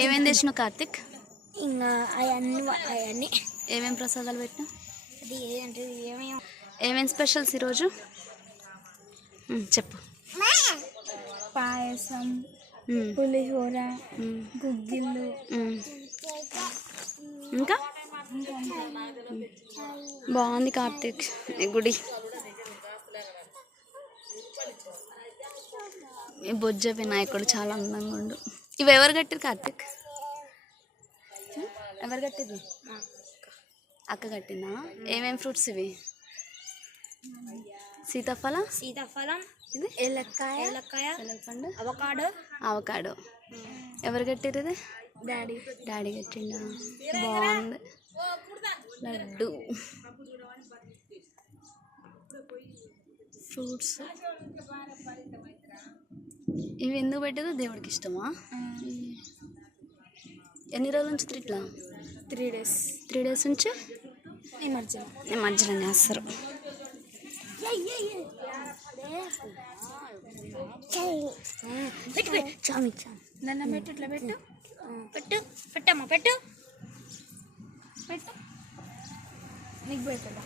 ఏమేం తెచ్చినావు కార్తిక్? ఇంకా అవన్నీ అవన్నీ. ఏమేం ప్రసాదాలు పెట్టినా? అది ఏంటి ఏమేమి ఏమేం? స్పెషల్స్ ఈరోజు? చెప్పు. పాయసం పులిహోర గుగ్గిళ్ళు. ఇంకా? బాగుంది కార్తిక్ ఈ గుడి. ఈ బొజ్జ వినాయకుడు చాలా అందంగా ఉండు. ఇవి ఎవరు కట్టిరు కార్తిక్? ఎవరు కట్టిరు అక్క కట్టిందా? ఏమేం ఫ్రూట్స్ ఇవి? సీతాఫల? సీతాఫలం ఇది ఏలక్కాయ ఏలక్కాయ పండు అవకాడో. అవకాడో. ఎవరు కట్టిరు ఇది? డాడీ. డాడీ కట్టిండా? బాగుంది. లడ్డు. ఫ్రూట్స్. ఇవి ఎందుకు పెట్టారు దేవుడికి ఇష్టమా? ఎన్ని రోజుల నుంచి ఇట్లా త్రీ డేస్ త్రీ డేస్ నుంచి నిమజ్జనం నిమజ్జనం చేస్తారు పెట్టు పెట్టు చామి దండం పెట్టు ఇట్లా పెట్టు పెట్టు పెట్టమ్మా పెట్టు పెట్టు నీకు పెట్టుదా